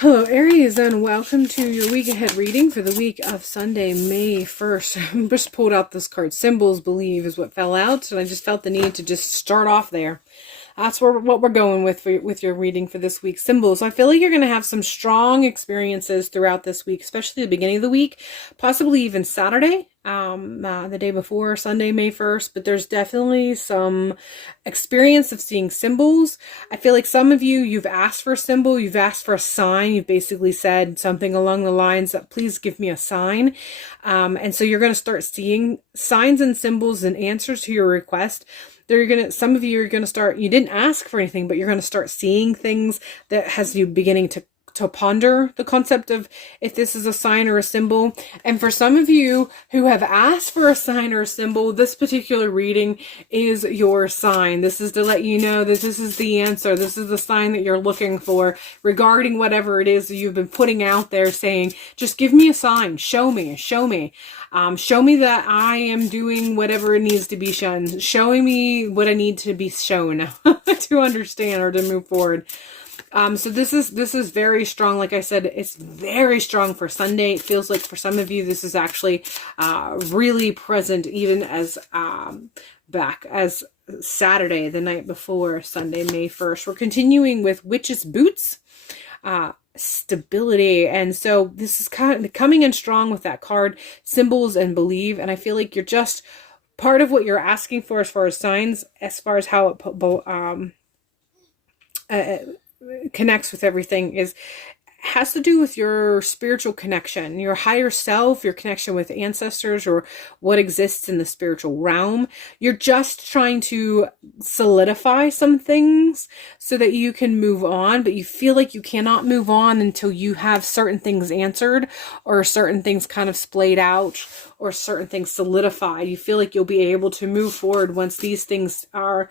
Hello Aries, and welcome to your week ahead reading for the week of Sunday, May 1st. I just pulled out this card. Symbols, believe, is what fell out, and I just felt the need to just start off there. That's what we're going with your reading for this week. Symbols. I feel like you're going to have some strong experiences throughout this week, especially the beginning of the week, possibly even Saturday, the day before, Sunday, May 1st. But there's definitely some experience of seeing symbols. I feel like some of you, you've asked for a symbol, you've asked for a sign, you've basically said something along the lines that, please give me a sign. And so you're going to start seeing signs and symbols and answers to your request. Some of you are going to start, you didn't ask for anything, but you're going to start seeing things that has you beginning to ponder the concept of if this is a sign or a symbol. And for some of you who have asked for a sign or a symbol, this particular reading is your sign. This is to let you know that this is the answer. This is the sign that you're looking for regarding whatever it is that you've been putting out there, saying, just give me a sign. Show me, show me. Show me that I am doing whatever it needs to be shown. Showing me what I need to be shown to understand or to move forward. So this is very strong. Like I said, it's very strong for Sunday. It feels like for some of you, this is actually really present even as back as Saturday, the night before Sunday, May 1st. We're continuing with Witch's Boots. Stability. And so this is kind of coming in strong with that card, symbols and believe. And I feel like you're just part of what you're asking for as far as signs, as far as how it connects with everything has to do with your spiritual connection, your higher self, your connection with ancestors, or what exists in the spiritual realm. You're just trying to solidify some things so that you can move on, but you feel like you cannot move on until you have certain things answered, or certain things kind of splayed out, or certain things solidified. You feel like you'll be able to move forward once these things are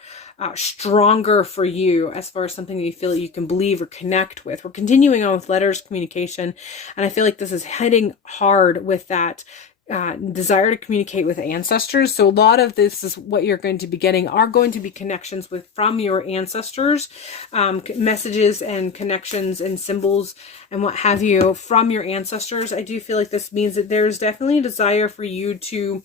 stronger for you, as far as something that you feel that you can believe or connect with. We're continuing on with letters, communication, and I feel like this is hitting hard with that desire to communicate with ancestors. So a lot of this is what you're going to be getting are going to be connections from your ancestors, messages and connections and symbols and what have you from your ancestors. I do feel like this means that there's definitely a desire for you to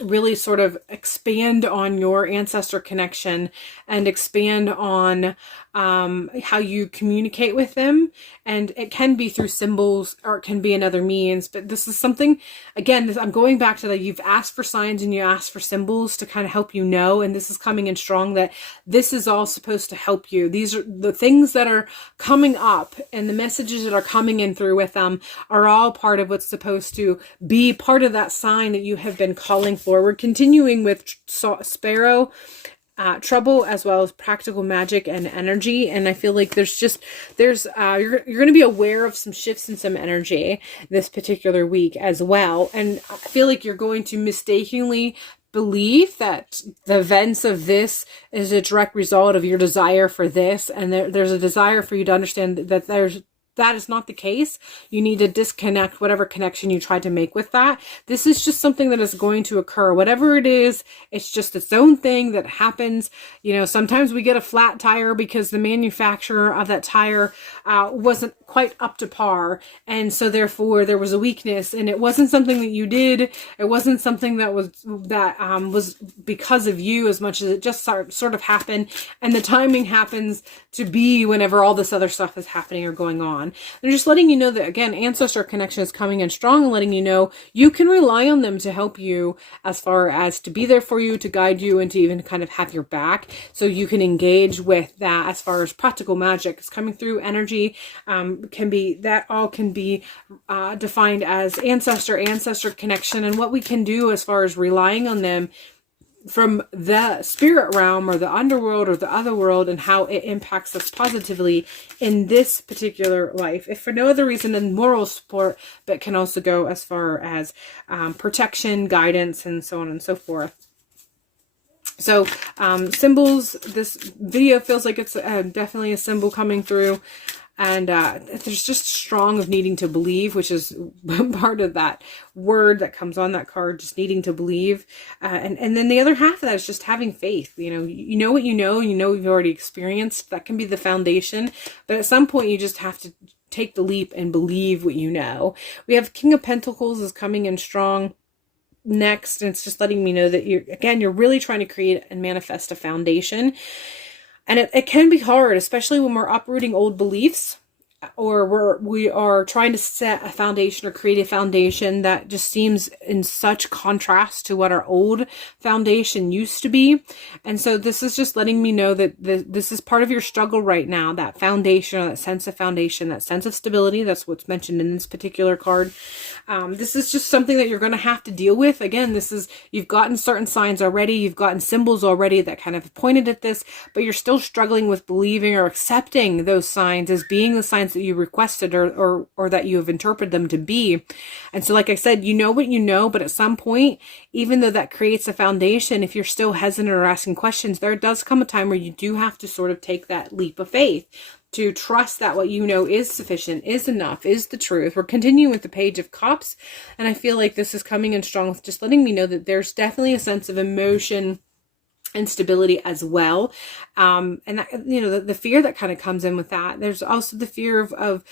really sort of expand on your ancestor connection and expand on how you communicate with them. And it can be through symbols, or it can be in other means, but this is something, again, I'm going back to that you've asked for signs and you asked for symbols to kind of help you know, and this is coming in strong that this is all supposed to help you. These are the things that are coming up, and the messages that are coming in through with them are all part of what's supposed to be part of that sign that you have been calling for. We're continuing with Sparrow, trouble, as well as practical magic and energy. And I feel like you're going to be aware of some shifts in some energy this particular week as well. And I feel like you're going to mistakenly believe that the events of this is a direct result of your desire for this. And there's a desire for you to understand that that is not the case. You need to disconnect whatever connection you tried to make with that. This is just something that is going to occur. Whatever it is, it's just its own thing that happens. You know, sometimes we get a flat tire because the manufacturer of that tire wasn't quite up to par. And so therefore there was a weakness, and it wasn't something that you did. It wasn't something that was because of you as much as it just sort of happened. And the timing happens to be whenever all this other stuff is happening or going on. They're just letting you know that, again, ancestor connection is coming in strong, and letting you know you can rely on them to help you, as far as to be there for you, to guide you, and to even kind of have your back, so you can engage with that. As far as practical magic is coming through, energy can be defined as ancestor connection, and what we can do as far as relying on them from the spirit realm or the underworld or the other world, and how it impacts us positively in this particular life, if for no other reason than moral support, but can also go as far as protection, guidance, and so on and so forth. So symbols, this video feels like it's definitely a symbol coming through. And there's just strong of needing to believe, which is part of that word that comes on that card, just needing to believe. And then the other half of that is just having faith. You know what you know, and you know you've already experienced. That can be the foundation. But at some point, you just have to take the leap and believe what you know. We have King of Pentacles is coming in strong next, and it's just letting me know that you're really trying to create and manifest a foundation. And it can be hard, especially when we're uprooting old beliefs, or we are trying to set a foundation or create a foundation that just seems in such contrast to what our old foundation used to be. And so this is just letting me know that this is part of your struggle right now, that foundation, or that sense of foundation, that sense of stability. That's what's mentioned in this particular card. This is just something that you're going to have to deal with. Again, you've gotten certain signs already, you've gotten symbols already that kind of pointed at this, but you're still struggling with believing or accepting those signs as being the signs that you requested or that you have interpreted them to be. And so, like I said, you know what you know, but at some point, even though that creates a foundation, if you're still hesitant or asking questions, there does come a time where you do have to sort of take that leap of faith to trust that what you know is sufficient, is enough, is the truth. We're continuing with the Page of Cups, and I feel like this is coming in strong with just letting me know that there's definitely a sense of emotion and stability as well. And that, the fear that kind of comes in with that. There's also the fear of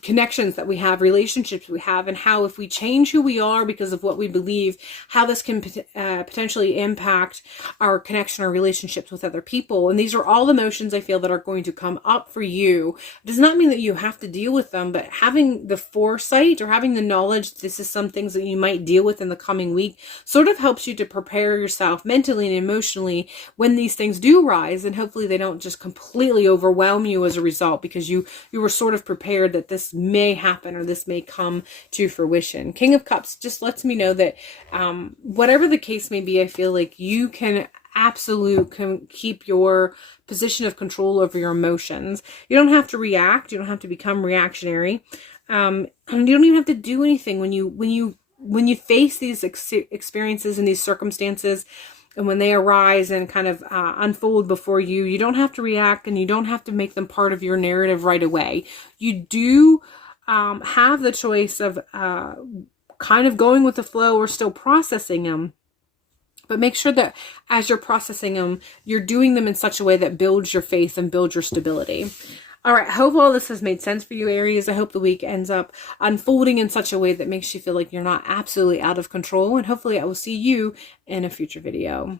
connections that we have, relationships we have, and how if we change who we are because of what we believe, how this can potentially impact our connection or relationships with other people. And these are all emotions I feel that are going to come up for you. It does not mean that you have to deal with them, but having the foresight or having the knowledge this is some things that you might deal with in the coming week sort of helps you to prepare yourself mentally and emotionally when these things do rise, and hopefully they don't just completely overwhelm you as a result, because you were sort of prepared that this may happen or this may come to fruition. King of Cups just lets me know that whatever the case may be, I feel like you can keep your position of control over your emotions. You don't have to react. You don't have to become reactionary. And you don't even have to do anything when you face these experiences and these circumstances. And when they arise and kind of unfold before you, you don't have to react, and you don't have to make them part of your narrative right away. You do have the choice of kind of going with the flow or still processing them. But make sure that as you're processing them, you're doing them in such a way that builds your faith and builds your stability. All right, I hope all this has made sense for you, Aries. I hope the week ends up unfolding in such a way that makes you feel like you're not absolutely out of control. And hopefully I will see you in a future video.